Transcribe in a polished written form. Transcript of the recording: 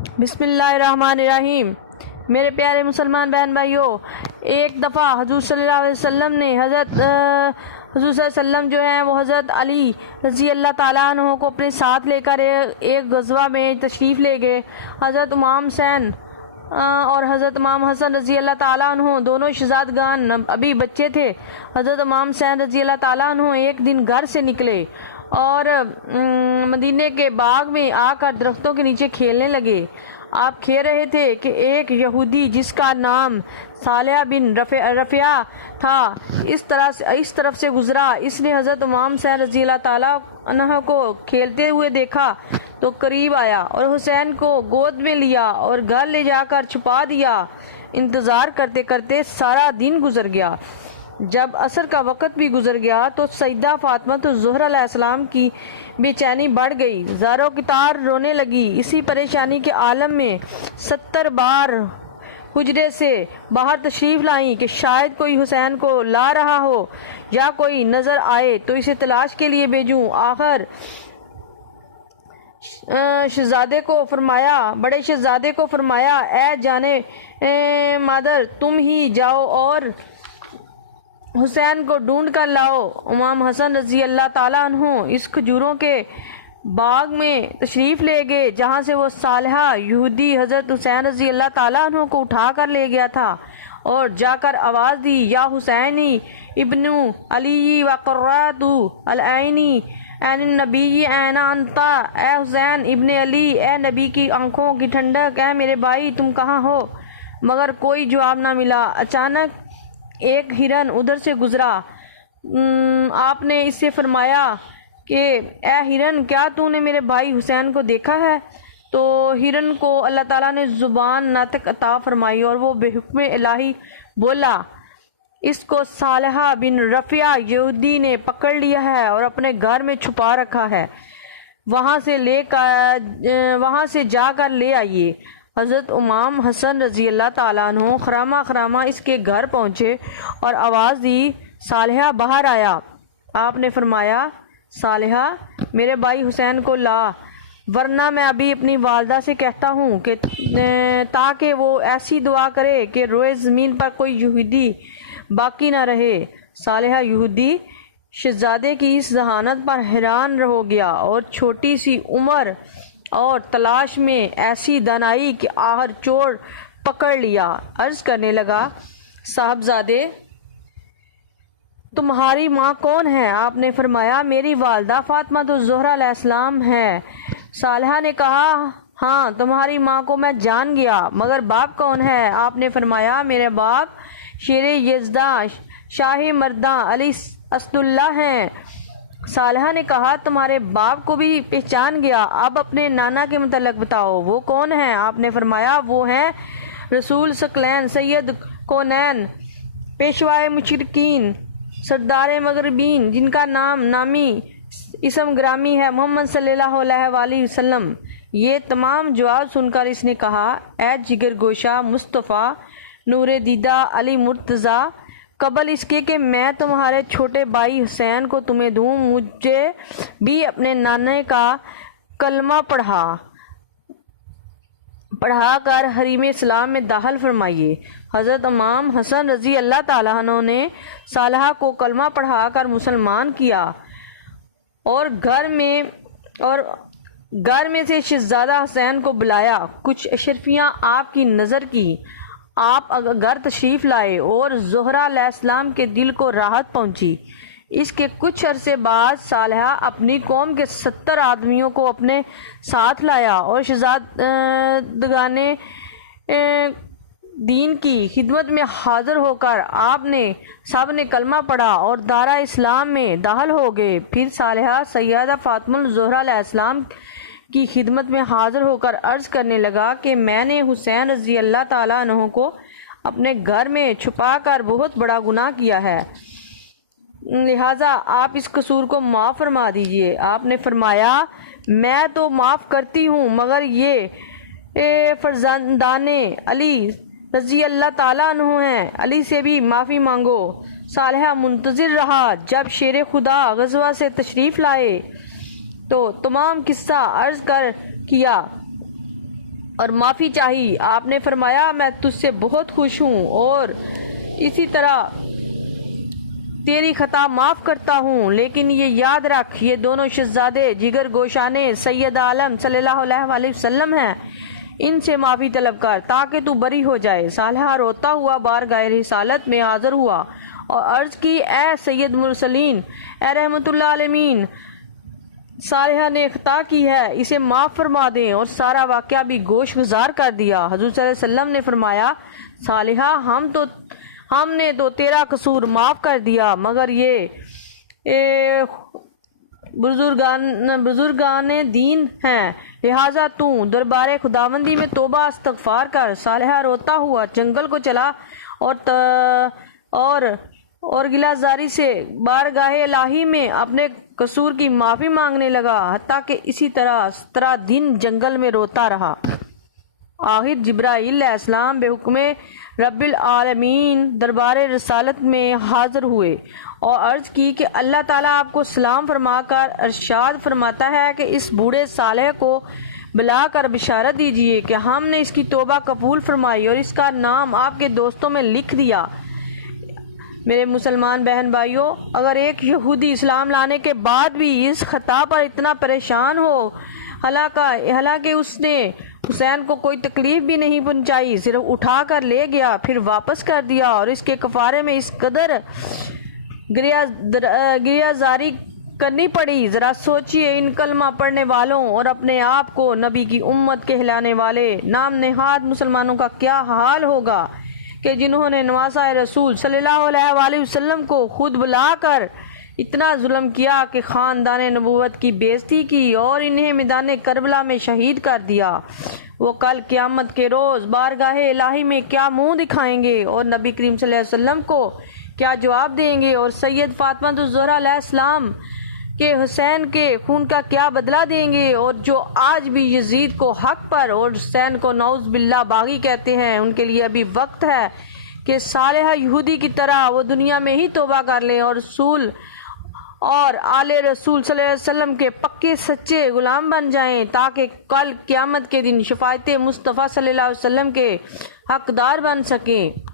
بسم اللہ الرحمن الرحیم۔ میرے پیارے مسلمان بہن بھائیوں، ایک دفعہ حضور صلی اللہ علیہ وسلم نے حضور صلی اللہ علیہ وسلم جو ہیں وہ حضرت علی رضی اللہ تعالیٰ عنہ کو اپنے ساتھ لے کر ایک غزوہ میں تشریف لے گئے۔ حضرت امام حسین اور حضرت امام حسن رضی اللہ تعالیٰ عنہ دونوں شہزادگان ابھی بچے تھے۔ حضرت امام حسین رضی اللہ تعالیٰ عنہ ایک دن گھر سے نکلے اور مدینے کے باغ میں آ کر درختوں کے نیچے کھیلنے لگے۔ آپ کھیل رہے تھے کہ ایک یہودی جس کا نام صالح بن رفیع تھا اس طرف سے گزرا۔ اس نے حضرت امام حسین رضی اللہ تعالیٰ عنہ کو کھیلتے ہوئے دیکھا تو قریب آیا اور حسین کو گود میں لیا اور گھر لے جا کر چھپا دیا۔ انتظار کرتے کرتے سارا دن گزر گیا۔ جب عصر کا وقت بھی گزر گیا تو سیدہ فاطمہ الزہرا علیہ السلام کی بے چینی بڑھ گئی، زار و کتار رونے لگی۔ اسی پریشانی کے عالم میں 70 بار حجرے سے باہر تشریف لائیں کہ شاید کوئی حسین کو لا رہا ہو یا کوئی نظر آئے تو اسے تلاش کے لیے بھیجوں۔ آخر بڑے شہزادے کو فرمایا، اے جانے مادر تم ہی جاؤ اور حسین کو ڈھونڈ کر لاؤ۔ امام حسن رضی اللہ تعالیٰ عنہ اس کھجوروں کے باغ میں تشریف لے گئے جہاں سے وہ صالحہ یہودی حضرت حسین رضی اللہ تعالیٰ عنہ کو اٹھا کر لے گیا تھا، اور جا کر آواز دی، یا حسینی ابن علی و قرۃ العینی این النبی این انتا، اے حسین ابن علی، اے نبی کی آنکھوں کی ٹھنڈک، اے میرے بھائی تم کہاں ہو؟ مگر کوئی جواب نہ ملا۔ اچانک ایک ہرن ادھر سے گزرا۔ آپ نے اس سے فرمایا کہ اے ہرن، کیا تو نے میرے بھائی حسین کو دیکھا ہے؟ تو ہرن کو اللہ تعالیٰ نے زبان ناطق عطا فرمائی اور وہ بے حکم الہی بولا، اس کو صالحہ بن رفیع یہودی نے پکڑ لیا ہے اور اپنے گھر میں چھپا رکھا ہے، وہاں سے جا کر لے آئیے۔ حضرت امام حسن رضی اللہ تعالیٰ عنہ خرامہ اس کے گھر پہنچے اور آواز دی، صالحہ باہر آیا۔ آپ نے فرمایا، صالحہ میرے بھائی حسین کو لا، ورنہ میں ابھی اپنی والدہ سے کہتا ہوں کہ تاکہ وہ ایسی دعا کرے کہ روئے زمین پر کوئی یہودی باقی نہ رہے۔ صالحہ یہودی شہزادے کی اس ذہانت پر حیران ہو گیا اور چھوٹی سی عمر اور تلاش میں ایسی دانائی کہ آخر چور پکڑ لیا۔ عرض کرنے لگا، صاحبزادے تمہاری ماں کون ہے؟ آپ نے فرمایا، میری والدہ فاطمہ الزہرا علیہ السلام ہے۔ صالحہ نے کہا، ہاں تمہاری ماں کو میں جان گیا، مگر باپ کون ہے؟ آپ نے فرمایا، میرے باپ شیر یزداں شاہ مرداں علی اسد اللہ ہیں۔ صالحہ نے کہا، تمہارے باپ کو بھی پہچان گیا، اب اپنے نانا کے متعلق بتاؤ، وہ کون ہیں؟ آپ نے فرمایا، وہ ہیں رسول ثقلین، سید کونین، پیشوائے مشرکین، سردار مغربین، جن کا نامی اسم گرامی ہے محمد صلی اللہ علیہ وآلہ وسلم۔ یہ تمام جواب سن کر اس نے کہا، اے جگر گوشہ مصطفیٰ نور دیدہ علی مرتضیٰ، قبل اس کے کہ میں تمہارے چھوٹے بھائی حسین کو تمہیں دوں، مجھے بھی اپنے نانے کا کلمہ پڑھا کر حریم اسلام میں داخل فرمائیے۔ حضرت امام حسن رضی اللہ تعالیٰ عنہ نے صالحہ کو کلمہ پڑھا کر مسلمان کیا اور گھر میں سے شہزادہ حسین کو بلایا۔ کچھ اشرفیاں آپ کی نظر کی، آپ گھر تشریف لائے اور زہرا علیہ السلام کے دل کو راحت پہنچی۔ اس کے کچھ عرصے بعد صالحہ اپنی قوم کے 70 آدمیوں کو اپنے ساتھ لایا اور شہزادگان دین کی خدمت میں حاضر ہو کر سب نے کلمہ پڑھا اور دارہ اسلام میں داخل ہو گئے۔ پھر صالحہ سیدہ فاطمہ الزہرا علیہ السلام کی خدمت میں حاضر ہو کر عرض کرنے لگا کہ میں نے حسین رضی اللہ تعالیٰ عنہ کو اپنے گھر میں چھپا کر بہت بڑا گناہ کیا ہے، لہٰذا آپ اس قصور کو معاف فرما دیجئے۔ آپ نے فرمایا، میں تو معاف کرتی ہوں، مگر یہ فرزندان علی رضی اللہ تعالیٰ عنہ ہیں، علی سے بھی معافی مانگو۔ صالحہ منتظر رہا۔ جب شیر خدا غزوہ سے تشریف لائے تو تمام قصہ عرض کیا اور معافی چاہی۔ آپ نے فرمایا میں تجھ سے بہت خوش ہوں اور اسی طرح تیری خطا معاف کرتا ہوں، لیکن یہ یاد رکھ یہ دونوں شہزادے جگر گوشانے سید عالم صلی اللہ علیہ وسلم ہیں، ان سے معافی طلب کر تاکہ تو بری ہو جائے۔ صالحہ روتا ہوا بارگاہ رسالت میں حاضر ہوا اور عرض کی اے سید مرسلین، اے رحمت اللہ عالمین، صالحہ نے خطا کی ہے، اسے معاف فرما دیں، اور سارا واقعہ بھی گوش گزار کر دیا۔ حضور صلی اللہ علیہ وسلم نے فرمایا صالحہ ہم نے تو تیرا قصور معاف کر دیا، مگر یہ بزرگان دین ہیں، لہٰذا تو دربار خداوندی میں توبہ استغفار کر۔ صالحہ روتا ہوا جنگل کو چلا اور گلہ زاری سے بارگاہ الہی میں اپنے قصور کی معافی مانگنے لگا، حتیٰ کہ اسی طرح 17 دن جنگل میں روتا رہا۔ آخر جبرائیل علیہ السلام بے حکم رب العالمین دربار رسالت میں حاضر ہوئے اور عرض کی کہ اللہ تعالیٰ آپ کو سلام فرما کر ارشاد فرماتا ہے کہ اس بوڑھے صالح کو بلا کر بشارت دیجئے کہ ہم نے اس کی توبہ قبول فرمائی اور اس کا نام آپ کے دوستوں میں لکھ دیا۔ میرے مسلمان بہن بھائیوں، اگر ایک یہودی اسلام لانے کے بعد بھی اس خطا پر اتنا پریشان ہو، حالانکہ اس نے حسین کو کوئی تکلیف بھی نہیں پہنچائی، صرف اٹھا کر لے گیا پھر واپس کر دیا اور اس کے کفارے میں اس قدر گریہ زاری کرنی پڑی، ذرا سوچئے ان کلمہ پڑھنے والوں اور اپنے آپ کو نبی کی امت کہلانے والے نام نہاد مسلمانوں کا کیا حال ہوگا کہ جنہوں نے نواسہ رسول صلی اللہ علیہ وآلہ وسلم کو خود بلا کر اتنا ظلم کیا کہ خاندان نبوت کی بےزتی کی اور انہیں میدان کربلا میں شہید کر دیا۔ وہ کل قیامت کے روز بارگاہ الہی میں کیا منہ دکھائیں گے اور نبی کریم صلی اللہ علیہ وسلم کو کیا جواب دیں گے، اور سید فاطمہ الزہرا علیہ السلام کے حسین کے خون کا کیا بدلہ دیں گے، اور جو آج بھی یزید کو حق پر اور حسین کو نعوذ باللہ باغی کہتے ہیں، ان کے لیے ابھی وقت ہے کہ صالحہ یہودی کی طرح وہ دنیا میں ہی توبہ کر لیں اور رسول اور آل رسول صلی اللہ علیہ وسلم کے پکے سچے غلام بن جائیں، تاکہ کل قیامت کے دن شفاعت مصطفیٰ صلی اللہ علیہ وسلم کے حقدار بن سکیں۔